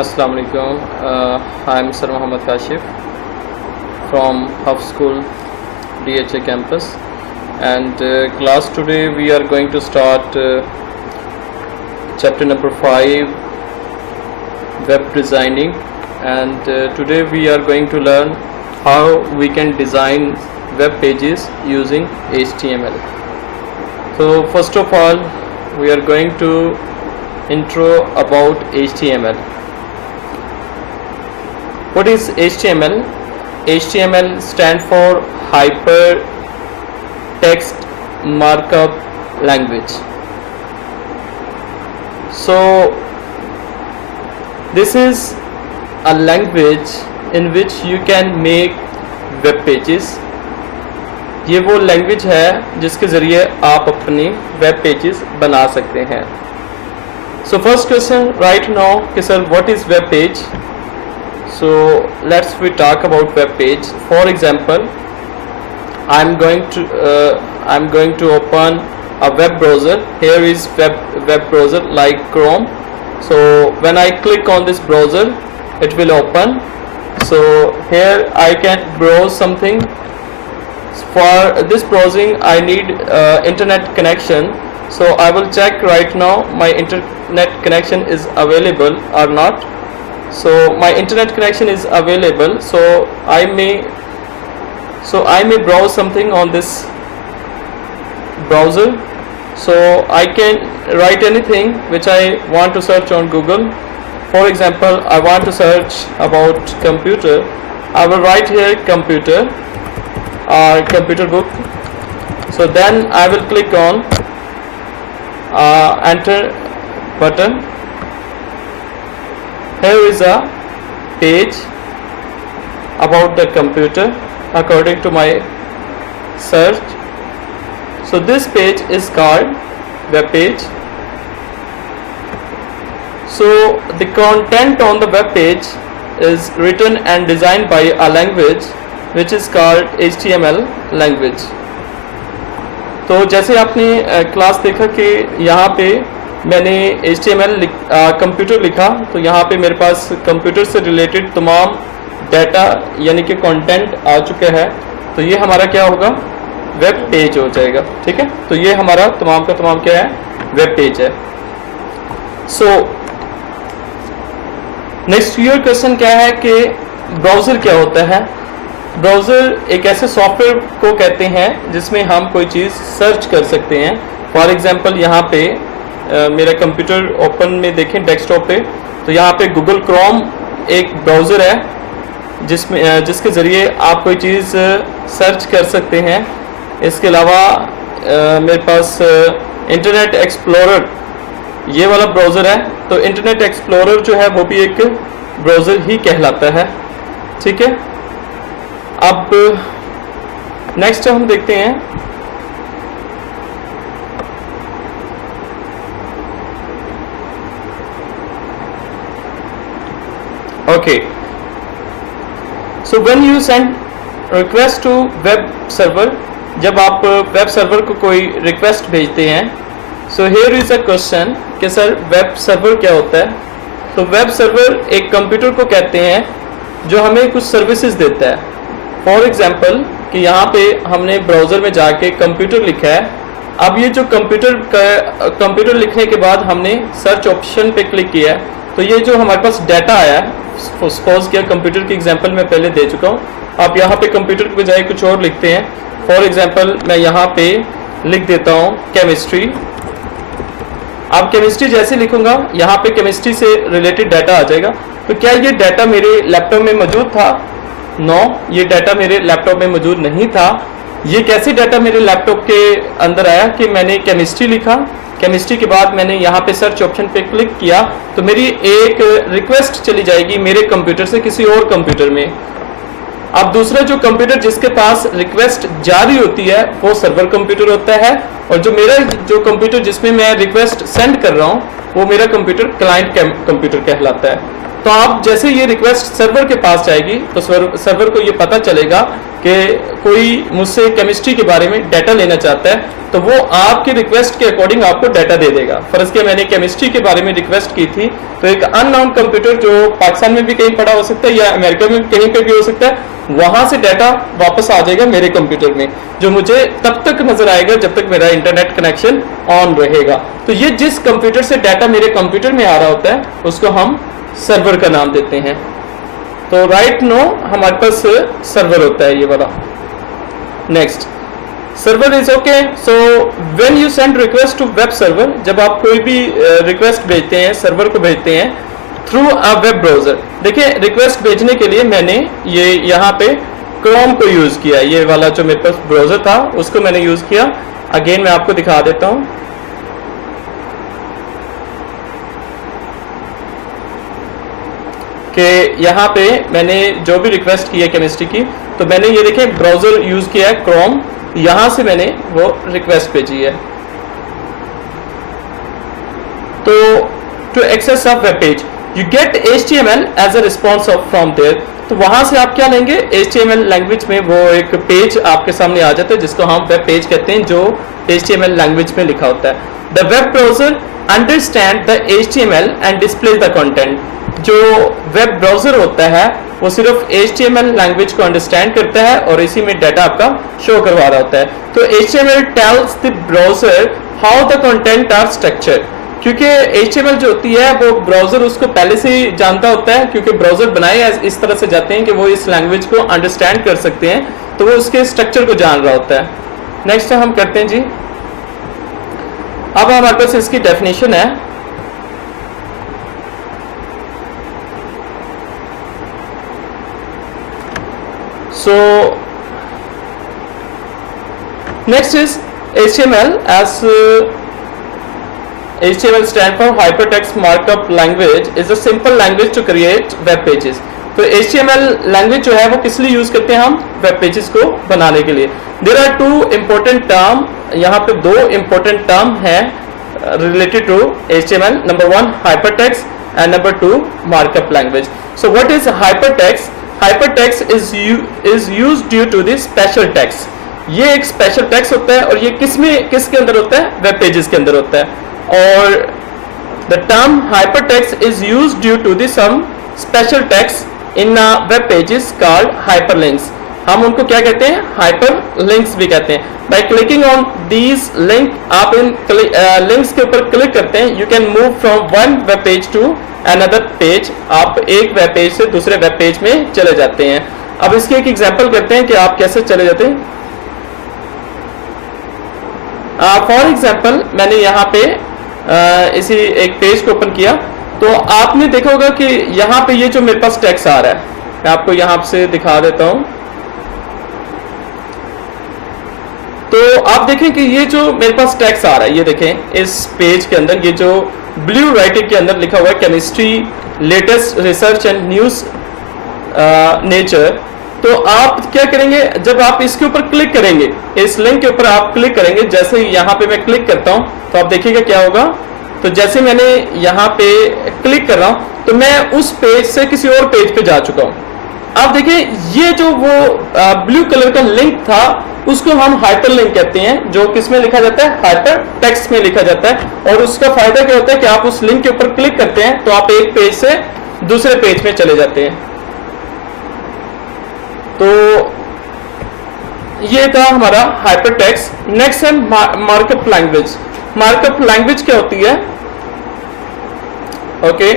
Assalamu alaikum. I am Sir Muhammad Kashif from Huff School DHA campus, and class today we are going to start chapter number 5, web designing, and today we are going to learn how we can design web pages using HTML. So first of all, we are going to intro about HTML. What is HTML? HTML stands for Hypertext Markup Language. So this is a language in which you can make web pages. ये वो language है जिसके ज़रिए आप अपनी web pages बना सकते हैं. So first question right now कि sir what is web page? So let's we talk about web page. For example, I'm going to open a web browser. Here is web browser like Chrome. So when I click on this browser, it will open. So here I can browse something. For this browsing I need internet connection. So I will check right now my internet connection is available or not. So my internet connection is available, so I may browse something on this browser. So I can write anything which I want to search on Google. For example, I want to search about computer. I will write here computer or computer book. So then I will click on enter button. Here is a page about the computer according to my search. So this page is called web page. So the content on the web page is written and designed by a language which is called HTML language. तो जैसे आपने class देखा कि यहाँ पे मैंने HTML computer लिखा, तो यहाँ पे मेरे पास कंप्यूटर से रिलेटेड तमाम डाटा यानी कि कंटेंट आ चुका है. तो ये हमारा क्या होगा, वेब पेज हो जाएगा. ठीक है, तो ये हमारा तमाम का तमाम क्या है, वेब पेज है. सो नेक्स्ट योर क्वेश्चन क्या है कि ब्राउज़र क्या होता है. ब्राउज़र एक ऐसे सॉफ्टवेयर को कहते हैं जिसमें हम कोई चीज़ सर्च कर सकते हैं. फॉर एग्जांपल यहाँ पे मेरा कंप्यूटर ओपन में देखें डेस्कटॉप पे, तो यहाँ पे गूगल क्रोम एक ब्राउज़र है जिसके ज़रिए आप कोई चीज़ सर्च कर सकते हैं. इसके अलावा मेरे पास इंटरनेट एक्सप्लोरर ये वाला ब्राउज़र है. तो इंटरनेट एक्सप्लोरर जो है वो भी एक ब्राउज़र ही कहलाता है. ठीक है, अब नेक्स्ट हम देखते हैं okay. So when you send request to web server, जब आप वेब सर्वर को कोई रिक्वेस्ट भेजते हैं. So here is a question कि सर वेब सर्वर क्या होता है. तो वेब सर्वर एक कंप्यूटर को कहते हैं जो हमें कुछ सर्विसेज देता है. फॉर एग्जांपल कि यहाँ पे हमने ब्राउज़र में जाके कंप्यूटर लिखा है. अब ये जो कंप्यूटर लिखने के बाद हमने सर्च ऑप्शन पे क्लिक किया है, तो ये जो हमारे पास डाटा आया है, सपोज किया कंप्यूटर की एग्जांपल मैं पहले दे चुका हूँ. आप यहाँ पे कंप्यूटर के बजाय कुछ और लिखते हैं. फॉर एग्जांपल मैं यहाँ पे लिख देता हूँ केमिस्ट्री. आप केमिस्ट्री जैसे लिखूंगा यहाँ पे केमिस्ट्री से रिलेटेड डाटा आ जाएगा. तो क्या ये डाटा मेरे लैपटॉप में मौजूद था? नो, ये डाटा मेरे लैपटॉप में मौजूद नहीं था. ये कैसे डाटा मेरे लैपटॉप के अंदर आया कि मैंने केमिस्ट्री लिखा, केमिस्ट्री के बाद मैंने यहाँ पे सर्च ऑप्शन पे क्लिक किया, तो मेरी एक रिक्वेस्ट चली जाएगी मेरे कंप्यूटर से किसी और कंप्यूटर में. अब दूसरा जो कंप्यूटर जिसके पास रिक्वेस्ट जारी होती है वो सर्वर कंप्यूटर होता है, और जो कंप्यूटर जिसमें मैं रिक्वेस्ट सेंड कर रहा हूँ वो मेरा कंप्यूटर क्लाइंट कंप्यूटर कहलाता है. तो आप जैसे ये रिक्वेस्ट सर्वर के पास जाएगी तो सर्वर को ये पता चलेगा कि कोई मुझसे केमिस्ट्री के बारे में डाटा लेना चाहता है, तो वो आपकी रिक्वेस्ट के अकॉर्डिंग आपको डाटा दे देगा। फर्ज के मैंने केमिस्ट्री के बारे में रिक्वेस्ट की थी, तो एक अननोन कंप्यूटर जो पाकिस्तान में भी कहीं पड़ा हो सकता है या अमेरिका में कहीं पे भी हो सकता है, वहां से डाटा वापस आ जाएगा मेरे कंप्यूटर में, जो मुझे तब तक नजर आएगा जब तक मेरा इंटरनेट कनेक्शन ऑन रहेगा। तो ये जिस कंप्यूटर से डाटा मेरे कंप्यूटर में आ रहा होता है उसको हम सर्वर का नाम देते हैं। तो राइट नो हमारे पास सर्वर होता है ये वाला। Next, server is okay. So when you send request to web server, जब आप कोई भी रिक्वेस्ट भेजते हैं सर्वर को भेजते हैं थ्रू अ वेब ब्राउजर। देखिए रिक्वेस्ट भेजने के लिए मैंने ये यहाँ पे क्रोम को यूज किया, ये वाला जो मेरे पास ब्राउजर था उसको मैंने यूज किया। अगेन मैं आपको दिखा देता हूँ कि यहाँ पे मैंने जो भी रिक्वेस्ट की है केमिस्ट्री की, तो मैंने ये देखें ब्राउजर यूज किया है क्रोम, यहां से मैंने वो रिक्वेस्ट भेजी है। तो to access a web page you get HTML as a response from there. तो वहां से आप क्या लेंगे, HTML लैंग्वेज में वो एक पेज आपके सामने आ जाता है जिसको हम वेब पेज कहते हैं, जो HTML लैंग्वेज में लिखा होता है। The web browser understand the HTML and display the content. जो वेब ब्राउजर होता है वो सिर्फ HTML लैंग्वेज को अंडरस्टैंड करता है और इसी में डाटा आपका शो करवा रहा होता है। तो HTML tells the browser how the content are structured, क्योंकि HTML जो होती है वो ब्राउजर उसको पहले से ही जानता होता है, क्योंकि ब्राउजर बनाए इस तरह से जाते हैं कि वो इस लैंग्वेज को अंडरस्टैंड कर सकते हैं, तो वो उसके स्ट्रक्चर को जान रहा होता है। नेक्स्ट हम करते हैं जी, अब हमारे पास इसकी डेफिनेशन है। So next is HTML as HTML stand for hypertext markup language is a simple language to create web pages। तो HTML लैंग्वेज जो है वो किस लिए यूज करते हैं हम, वेब पेजेस को बनाने के लिए। There are two important term, यहाँ पे दो इंपॉर्टेंट टर्म है related to HTML। Number 1 hypertext and number 2 markup language। So what is hypertext? Hypertext is used due to the special text। ये एक स्पेशल टेक्स्ट होता है और ये किसके अंदर होता है, वेब पेजेस के अंदर होता है। और the term hypertext is used due to the some special text in web pages called hyperlinks। हम उनको क्या कहते हैं, hyperlinks भी कहते हैं। By clicking on these link, आप इन लिंक्स के ऊपर क्लिक करते हैं, you can move from one web page to another page। आप एक वेब पेज से दूसरे वेब पेज में चले जाते हैं। अब इसकी एक एग्जांपल करते हैं कि आप कैसे चले जाते हैं। फॉर एग्जांपल मैंने यहाँ पे इसी एक पेज को ओपन किया, तो आपने देखा होगा कि यहाँ पे ये जो मेरे पास टेक्स्ट आ रहा है, मैं आपको यहाँ से दिखा देता हूँ। तो आप देखें कि ये जो मेरे पास टेक्स्ट आ रहा है, ये देखें इस पेज के अंदर ये जो ब्लू राइटिंग के अंदर लिखा हुआ है chemistry latest research and news nature. तो आप क्या करेंगे, जब आप इसके ऊपर क्लिक करेंगे, इस लिंक के ऊपर आप क्लिक करेंगे, जैसे ही यहाँ पे मैं क्लिक करता हूँ तो आप देखिएगा क्या होगा। तो जैसे मैंने यहाँ पे क्लिक कर रहा हूँ तो मैं उस पेज से किसी और पेज पे जा चुका हूँ। आप देखिए ये जो वो ब्लू कलर का लिंक था उसको हम हाइपर लिंक कहते हैं, जो किसमें लिखा जाता है, हाइपर टेक्स्ट में लिखा जाता है। और उसका फायदा क्या होता है कि आप उस लिंक के ऊपर क्लिक करते हैं तो आप एक पेज से दूसरे पेज में चले जाते हैं। तो ये था हमारा हाइपर टेक्स्ट। नेक्स्ट है मार्कअप लैंग्वेज। मार्कअप लैंग्वेज क्या होती है, okay.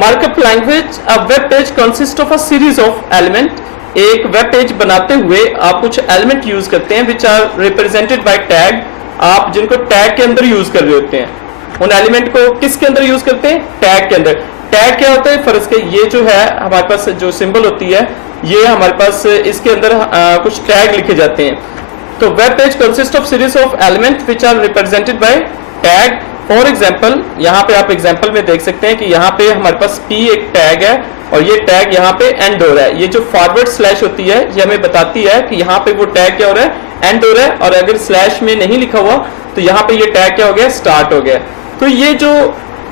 Markup language, a web page consist of a series of element. एक वेब पेज बनाते हुए आप कुछ एलिमेंट यूज करते हैं which are represented by tag, आप जिनको टैग के अंदर यूज कर रहे होते हैं। उन एलिमेंट को किसके अंदर यूज करते हैं, टैग के अंदर। टैग क्या होता है, फर्ज के ये जो है हमारे पास जो सिंबल होती है, ये हमारे पास इसके अंदर कुछ टैग लिखे जाते हैं। तो web page consist of series of element which are represented by tag. For example यहाँ पे आप एग्जाम्पल में देख सकते हैं कि यहाँ पे हमारे पास P एक टैग है और ये टैग यहाँ पे एंड हो रहा है। ये जो फॉरवर्ड स्लैश होती है ये हमें बताती है कि यहाँ पे वो टैग क्या हो रहा है, एंड हो रहा है। और अगर स्लैश में नहीं लिखा हुआ तो यहाँ पे ये टैग क्या हो गया, स्टार्ट हो गया। तो ये जो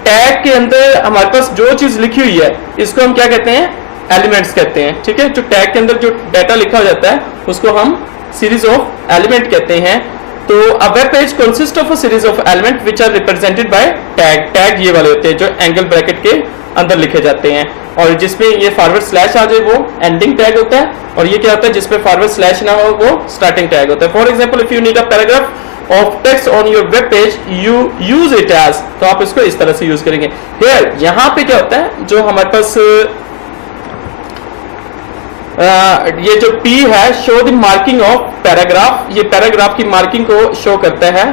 टैग के अंदर हमारे पास जो चीज लिखी हुई है इसको हम क्या कहते हैं, एलिमेंट्स कहते हैं, ठीक है। जो टैग के अंदर जो डाटा लिखा हो जाता है उसको हम सीरीज ऑफ एलिमेंट कहते हैं। तो a web page consist of a series of element which are represented by tag. Tag ये वाले होते हैं जो एंगल ब्रैकेट के अंदर लिखे जाते हैं, और जिसमें ये फॉरवर्ड स्लैश आ जाए वो एंडिंग टैग होता है, और ये क्या होता है जिसपे फॉरवर्ड स्लैश ना हो वो स्टार्टिंग टैग होता है। For example if you need a paragraph of text on your web page you use it as, तो आप इसको इस तरह से यूज करेंगे। हियर यहाँ पे क्या होता है, जो हमारे पास ये जो P है, show the marking of paragraph, ये पैराग्राफ की मार्किंग को शो करता है।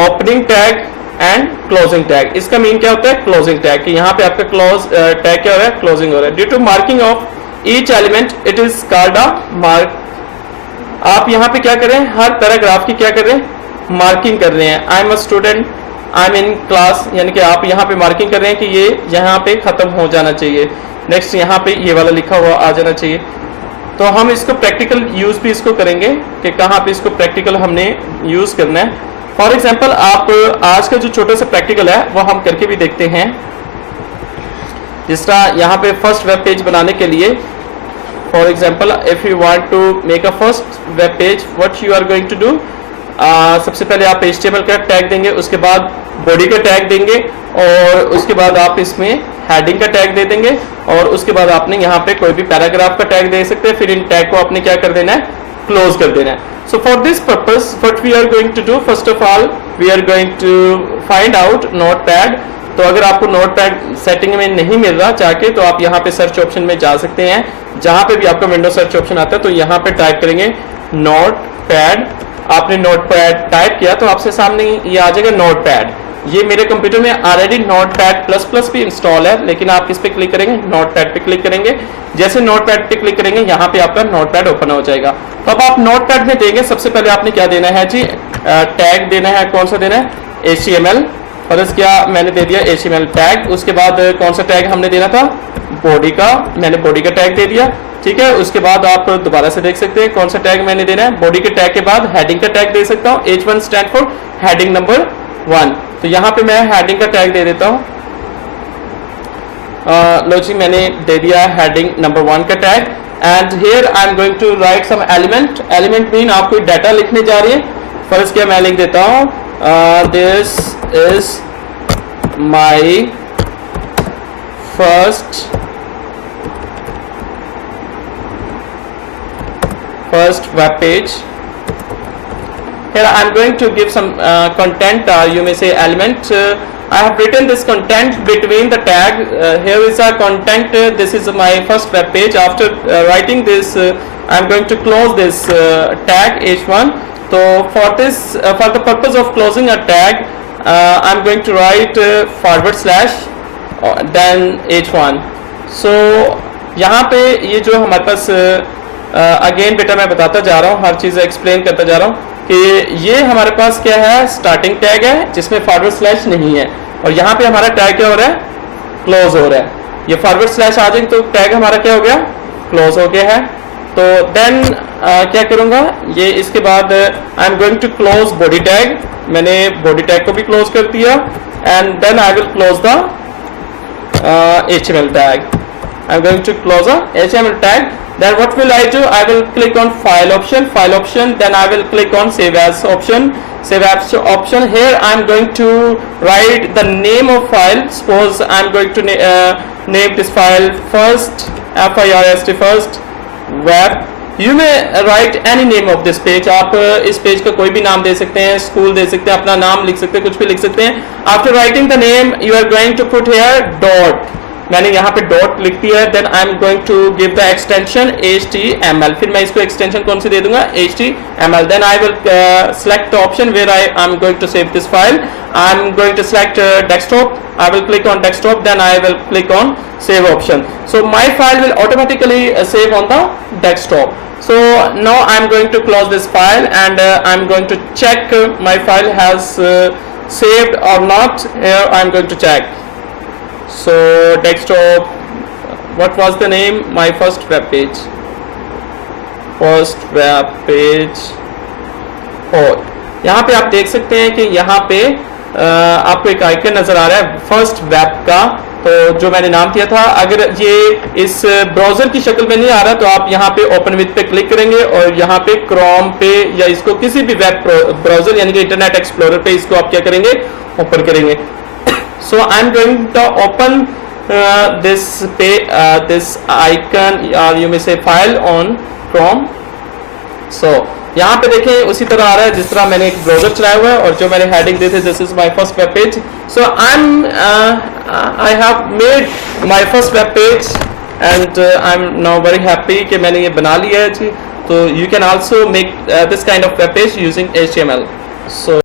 Opening tag and closing tag, इसका मीन क्या होता है, क्लोजिंग टैग, कि यहाँ पे आपका क्लोज टैग क्या हो रहा है, क्लोजिंग हो रहा है। Due to marking of each element it is called a mark. आप यहाँ पे क्या कर रहे हैं, हर पैराग्राफ की क्या कर रहे हैं, मार्किंग कर रहे हैं। I am a student, I am in class, यानी कि आप यहाँ पे मार्किंग कर रहे हैं कि ये यहाँ पे खत्म हो जाना चाहिए। नेक्स्ट यहाँ पे ये वाला लिखा हुआ आ जाना चाहिए। तो हम इसको प्रैक्टिकल यूज भी इसको करेंगे कि कहाँ पे इसको प्रैक्टिकल हमने यूज करना है। फॉर एग्जाम्पल आप आज का जो छोटा सा प्रैक्टिकल है वो हम करके भी देखते हैं। जिस तरह यहाँ पे फर्स्ट वेब पेज बनाने के लिए, for example if you want to make a first web page, what you are going to do, सबसे पहले आप HTML का टैग देंगे, उसके बाद बॉडी का टैग देंगे, और उसके बाद आप इसमें हेडिंग का टैग दे देंगे, और उसके बाद आपने यहाँ पे कोई भी पैराग्राफ का टैग दे सकते हैं। फिर इन टैग को आपने क्या कर देना है, क्लोज कर देना है। So for this purpose what we are going to do, first of all we are going to find out Notepad. तो अगर आपको नोटपैड सेटिंग में नहीं मिल रहा जाके, तो आप यहाँ पे सर्च ऑप्शन में जा सकते हैं। जहां पे भी आपका विंडो सर्च ऑप्शन आता है तो यहाँ पे टाइप करेंगे नोटपैड। आपने नोटपैड टाइप किया तो आपसे सामने ये आ जाएगा नोटपैड। ये मेरे कंप्यूटर में ऑलरेडी नोटपैड प्लस प्लस भी इंस्टॉल है, लेकिन आप किस पे क्लिक करेंगे, नोटपैड पे क्लिक करेंगे। जैसे नोटपैड पे क्लिक करेंगे यहाँ पे आपका नोटपैड ओपन हो जाएगा। तो अब आप नोटपैड में देंगे, सबसे पहले आपने क्या देना है जी, टैग देना है। कौन सा देना है, HTML। फर्ज क्या मैंने दे दिया HTML टैग। उसके बाद कौन सा टैग हमने देना था, बॉडी का, मैंने बॉडी का टैग दे दिया, ठीक है। उसके बाद आप दोबारा से देख सकते हैं कौन सा टैग मैंने देना है, बॉडी के टैग के बाद हेडिंग का टैग दे सकता हूँ। H1 stand for heading number 1। तो यहाँ पे मैं हेडिंग का टैग दे देता हूँ। लो जी, मैंने दे दिया हेडिंग नंबर 1 का tag. And here I am going to write some element. Element mean आप कोई डाटा लिखने जा रही है। फर्ज क्या मैं लिख देता हूँ, this is my first web page. Here I am going to give some content, you may say element. I have written this content between the tag. Here is a content, this is my first web page. After writing this I am going to close this tag H1. So for this for the purpose of closing a tag I am going to write / then H1. So यहाँ पे ये जो हमारे पास again बेटा मैं बताता जा रहा हूँ, हर चीज़ एक्सप्लेन करता जा रहा हूँ कि ये हमारे पास क्या है, स्टार्टिंग टैग है जिसमें फॉरवर्ड स्लैश नहीं है, और यहाँ पे हमारा टैग क्या हो रहा है, क्लोज हो रहा है। ये फॉरवर्ड स्लैश आ जाए तो टैग हमारा क्या हो गया, क्लोज हो गया है। तो देन क्या करूँगा, ये इसके बाद I am going to close body tag. मैंने बॉडी टैग को भी क्लोज कर दिया। And then I will close the HTML tag. I am going to close a HTML tag. Then what will I do? I will click on file option, then I will click on save as option. Here I am going to write the name of file. Suppose I am going to name this file first, FIRST first web. You may write any name of this page. आप इस page का कोई भी नाम दे सकते हैं, school दे सकते हैं, अपना नाम लिख सकते हैं, कुछ भी लिख सकते हैं। After writing the name, you are going to put here dot. मैंने यहाँ पे डॉट लिख दिया है। Then I am going to give the extension HTML। फिर मैं इसको एक्सटेंशन कौन सी दे दूंगा, HTML। Then I will select the option where I am going to save this file. I am going to select desktop. I will click on desktop, then I will click on save option. So my file will automatically save on the desktop. So now I am going to close this file and I am going to check my file has saved or not. Here I am going to check. So desktop, what was the name, my first web page, और यहाँ पे आप देख सकते हैं कि यहाँ पे आपको एक आइकन नजर आ रहा है फर्स्ट वेब का, तो जो मैंने नाम दिया था। अगर ये इस ब्राउजर की शक्ल में नहीं आ रहा तो आप यहाँ पे ओपन विद पे क्लिक करेंगे और यहाँ पे क्रोम पे या इसको किसी भी वेब ब्राउजर यानी कि इंटरनेट एक्सप्लोरर पे इसको आप क्या करेंगे, ओपन करेंगे। So I am going to open this icon, or you may say file on Chrome। so यहाँ पे देखें उसी तरह आ रहा है जिस तरह मैंने एक ब्राउजर चलाया हुआ है और जो मैंने हेडिंग दी थी this is my first web page. So I have made my first web page and I am now very happy कि मैंने ये बना लिया है जी। तो you can also make this kind of web page using HTML। So